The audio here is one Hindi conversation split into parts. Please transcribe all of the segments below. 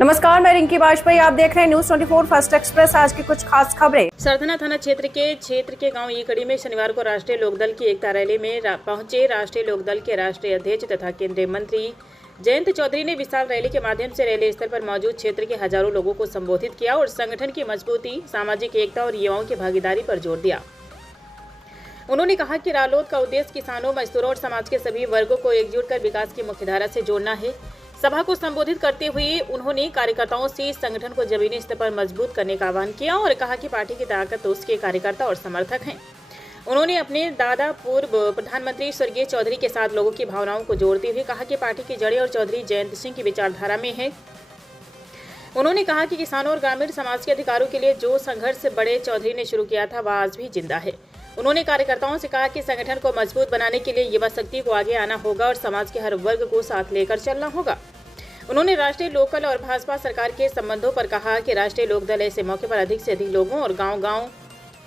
नमस्कार, मैं रिंकी वाजपेयी। आप देख रहे हैं न्यूज 24 फर्स्ट एक्सप्रेस। आज की कुछ खास खबरें। सरधना थाना क्षेत्र के गांव ईकड़ी में शनिवार को राष्ट्रीय लोकदल की एकता रैली में पहुंचे राष्ट्रीय लोकदल के राष्ट्रीय अध्यक्ष तथा केंद्रीय मंत्री जयंत चौधरी ने विशाल रैली के माध्यम से रैली स्थल पर मौजूद क्षेत्र के हजारों लोगों को संबोधित किया और संगठन की मजबूती, सामाजिक एकता और युवाओं की भागीदारी पर जोर दिया। उन्होंने कहा कि रालोद का उद्देश्य किसानों, मजदूरों और समाज के सभी वर्गों को एकजुट कर विकास की मुख्यधारा से जोड़ना है। सभा को संबोधित करते हुए उन्होंने कार्यकर्ताओं से संगठन को जमीनी स्तर पर मजबूत करने का आह्वान किया और कहा कि पार्टी की ताकत उसके कार्यकर्ता और समर्थक हैं। उन्होंने अपने दादा पूर्व प्रधानमंत्री स्वर्गीय चौधरी के साथ लोगों की भावनाओं को जोड़ते हुए कहा कि पार्टी की जड़ें और चौधरी जयंत सिंह की विचारधारा में है। उन्होंने कहा कि किसानों और ग्रामीण समाज के अधिकारों के लिए जो संघर्ष बड़े चौधरी ने शुरू किया था वह आज भी जिंदा है। उन्होंने कार्यकर्ताओं से कहा कि संगठन को मजबूत बनाने के लिए युवा शक्ति को आगे आना होगा और समाज के हर वर्ग को साथ लेकर चलना होगा। उन्होंने राष्ट्रीय लोकदल और भाजपा सरकार के संबंधों पर कहा कि राष्ट्रीय लोकदल ऐसे मौके पर अधिक से अधिक लोगों और गांव-गांव,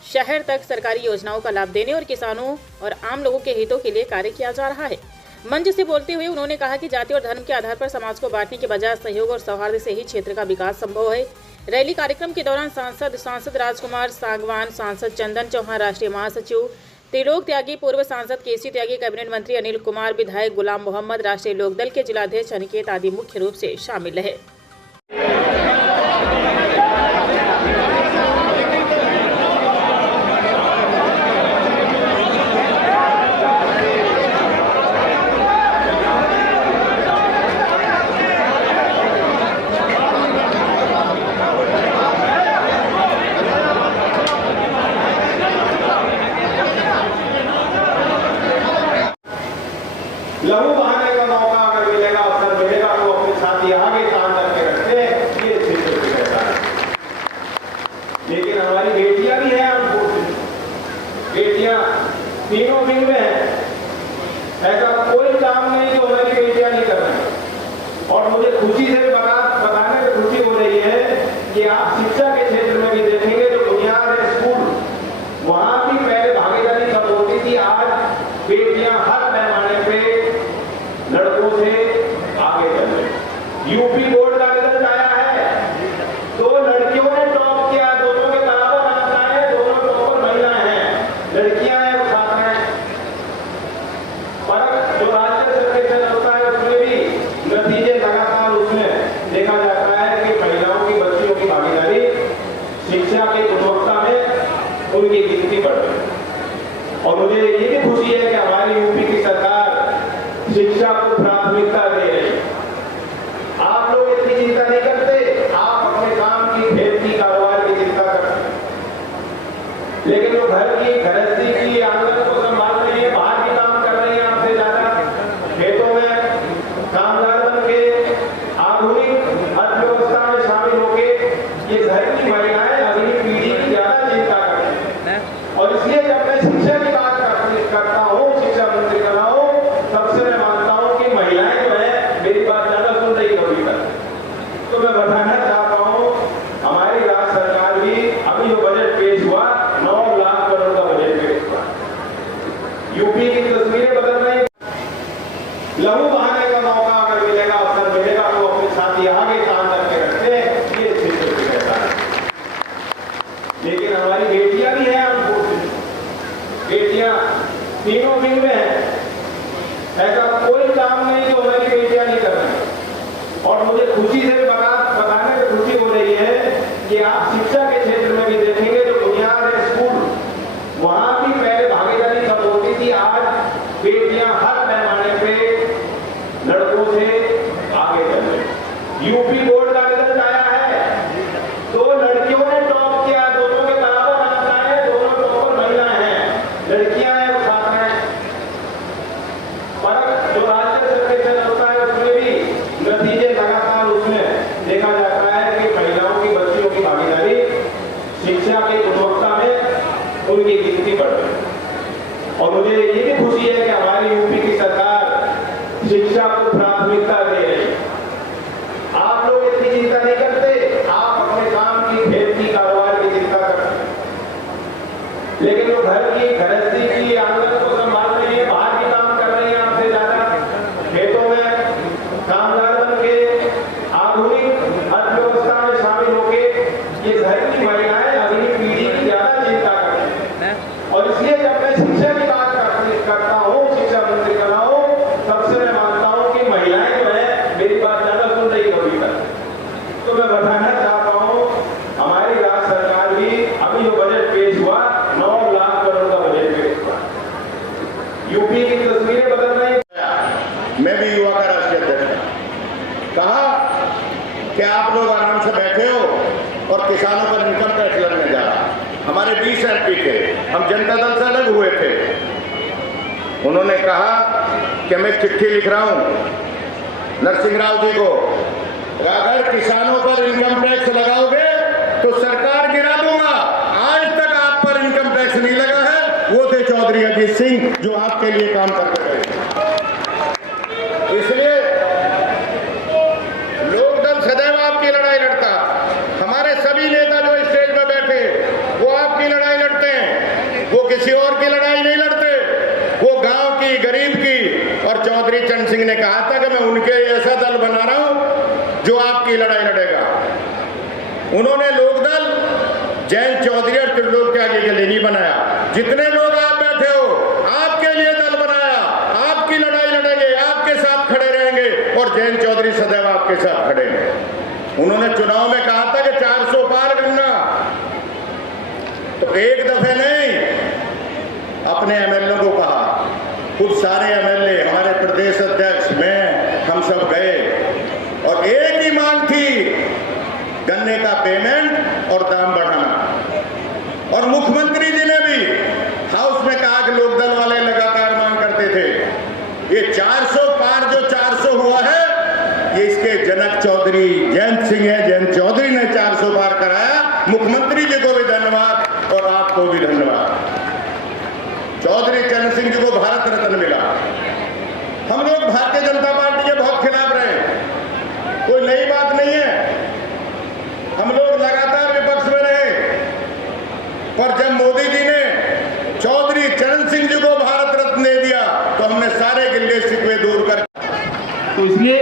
शहर तक सरकारी योजनाओं का लाभ देने और किसानों और आम लोगों के हितों के लिए कार्य किया जा रहा है। मंच से बोलते हुए उन्होंने कहा कि जाति और धर्म के आधार पर समाज को बांटने के बजाय सहयोग और सौहार्द से ही क्षेत्र का विकास संभव है। रैली कार्यक्रम के दौरान सांसद राजकुमार सांगवान, सांसद चंदन चौहान, राष्ट्रीय महासचिव त्रिलोक त्यागी, पूर्व सांसद केसी त्यागी, कैबिनेट मंत्री अनिल कुमार, विधायक गुलाम मोहम्मद, राष्ट्रीय लोकदल के जिलाध्यक्ष अनिकेत आदि मुख्य रूप से शामिल रहे। लहू बहाने का मौका अगर मिलेगा, अवसर मिलेगा तो अपने साथ यहाँ के काम करके रखते हैं, ये क्षेत्र भी रहता है। लेकिन हमारी बेटियां भी हैं, बेटियां तीनों विंग में हैं। ऐसा कोई काम नहीं जो हमारी बेटियां नहीं कर रही। और मुझे खुशी से बताने में खुशी हो रही है कि आप शिक्षा के क्षेत्र में भी देखेंगे जो बुनियाद है स्कूल, वहां भी पहले भागीदारी कम होती थी। आज बेटियां हर पैमाने पे लड़कों से आगे चल रहे। यूपी बोर्ड का रिजल्ट आया है, 2 लड़कियों ने टॉप किया, दोनों के बराबर आता है, दोनों टॉपर महिलाएं हैं, लड़कियां हैं वो साथ में। फर्क जो राज्य सर्वेक्षण होता है उसमें भी नतीजे लगातार उसमें देखा जाता है कि महिलाओं की, बच्चियों की भागीदारी शिक्षा की गुणवत्ता में उनकी गिनती बढ़ रही है। और मुझे ये भी खुशी है कि हमारी यूपी की सरकार शिक्षा को प्राथमिकता दे रही। आप लोग इतनी चिंता नहीं करते, आप अपने काम की, खेत की, कारोबार की चिंता करते, लेकिन वो घर की, गृहस्थी की, आंगन को संभाल रही है, बाहर भी काम कर रही है आपसे ज्यादा। खेतों में कामगार बन के आधुनिक अर्थव्यवस्था में शामिल होके ये घर की महिलाएं अगली पीढ़ी की ज्यादा चिंता करती हैं। और इसलिए जब मैं शिक्षा की बात करता हूँ, शिक्षा मंत्री कर रहा हूँ, सबसे मैं मानता हूं कि महिलाएं जो है मेरी बात ज्यादा सुन रही है अभी तक। तो मैं बताना चाहता हूं हमारी राज्य सरकार भी अभी जो बजट पेश हुआ, 9 लाख करोड़ का बजट पेश हुआ। यूपी की तस्वीरें बदल रही। लहू बहाने का मौका अगर मिलेगा, अवसर मिलेगा तो अपने साथ यहाँ के काम करके रखते हैं, ये क्षेत्र भी रहता है। लेकिन हमारी बेटियां भी हैं, बेटियां तीनों विंग में हैं। ऐसा कोई काम नहीं जो हमारी बेटियां नहीं कर रही। और मुझे खुशी से बताने में खुशी हो रही है कि आप शिक्षा के क्षेत्र में भी देखेंगे जो बुनियाद है स्कूल, वहां भी पहले भागीदारी कम होती थी। आज बेटियां हर पैमाने पे लड़कों से आगे चल रही। यूपी बोर्ड का रिजल्ट आया है, 2 लड़कियों ने टॉप किया, दोनों के बराबर आता है, दोनों टॉपर महिलाएं हैं, लड़कियां हैं वो साथ में। फर्क जो राज्य सर्वेक्षण होता है उसमें भी नतीजे लगातार उसमें देखा जाता है कि महिलाओं की, बच्चियों की भागीदारी शिक्षा की गुणवत्ता में उनकी गिनती बढ़ रही है। और मुझे ये भी खुशी है कि हमारी यूपी की सरकार शिक्षा को प्राथमिकता दे रही। आप लोग इतनी चिंता नहीं करते, आप अपने काम की, खेत की, कारोबार की चिंता करते, लेकिन वो घर की, गृहस्थी की, आंगन को संभाल रही है, बाहर भी काम कर रही है आपसे ज्यादा। खेतों में कामगार बन के आधुनिक मैं बताना चाहता हूँ, हमारी राज्य सरकार भी अभी जो बजट पेश हुआ 9 लाख करोड़ का बजट पेश हुआ। यूपी की तस्वीरें बदल रही हैं। मैं भी युवा का राष्ट्रीय अध्यक्ष कहा कि आप लोग आराम से बैठे हो और किसानों पर इनकम टैक्स लगने जा रहा। हमारे 20 MP थे, हम जनता दल से अलग हुए थे। उन्होंने कहा कि मैं चिट्ठी लिख रहा हूं नरसिंह राव जी को, अगर किसानों पर इनकम टैक्स लगाओगे तो सरकार गिरा दूंगा। आज तक आप पर इनकम टैक्स नहीं लगा है। वो थे चौधरी अजीत सिंह जो आपके लिए काम करते रहे। इसलिए लोकदल सदैव आपकी लड़ाई लड़ता। हमारे सभी नेता जो स्टेज पर बैठे वो आपकी लड़ाई लड़ते हैं, वो किसी और की लड़ाई नहीं लड़ते, वो गांव की, गरीब की। और चौधरी चरण सिंह ने कहा था कि मैं उनके ऐसा दल बना रहा हूं जो आपकी लड़ाई लड़ेगा। उन्होंने लोकदल जयंत चौधरी और त्रिलोक त्यागी के लिए नहीं बनाया। जितने लोग आप बैठे हो आपके लिए दल बनाया, आपकी लड़ाई लड़ेंगे, आपके साथ खड़े रहेंगे और जयंत चौधरी सदैव आपके साथ खड़े हैं। उन्होंने चुनाव में कहा था कि 400 पार करना, तो एक दफे नहीं, अपने MLA को कहा, खूब सारे MLA, हमारे प्रदेश अध्यक्ष, मैं, हम सब गए और एक ही मांग थी, गन्ने का पेमेंट और दाम बढ़ाना। और मुख्यमंत्री जी ने भी हाउस में कहा कि लोकदल वाले लगातार मांग करते थे। ये 400 पार जो 400 हुआ है, ये इसके जनक चौधरी जयंत सिंह है। जयंत चौधरी ने 400 पार कराया। मुख्यमंत्री जी को भी धन्यवाद और आपको भी धन्यवाद। चौधरी चरण सिंह जी को भारत रत्न मिला। हम लोग भारतीय जनता पार्टी के बहुत खिलाफ रहे, कोई नई बात नहीं है। हम लोग लगातार विपक्ष में रहे, पर जब मोदी जी ने चौधरी चरण सिंह जी को भारत रत्न दे दिया तो हमने सारे गिल्ले शिकवे दूर कर। तो इसलिए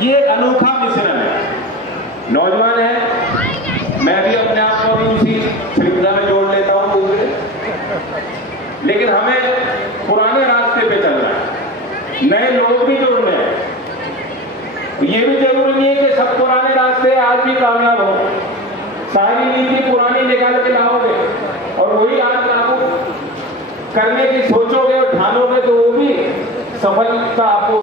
ये अनोखा मिश्रण है। नौजवान है, मैं भी अपने आप को भी उसी श्रृंखला में जोड़ लेता हूं दूसरे, लेकिन हमें पुराने रास्ते पे चलना है, नए लोग भी जोड़ने हैं। ये भी जरूरी नहीं है कि सब पुराने रास्ते आज भी कामयाब हो। सारी नीति पुरानी निकाल के लाओगे और वही आज लागू करने की सोचोगे और ठानोगे तो वो भी सफलता आपको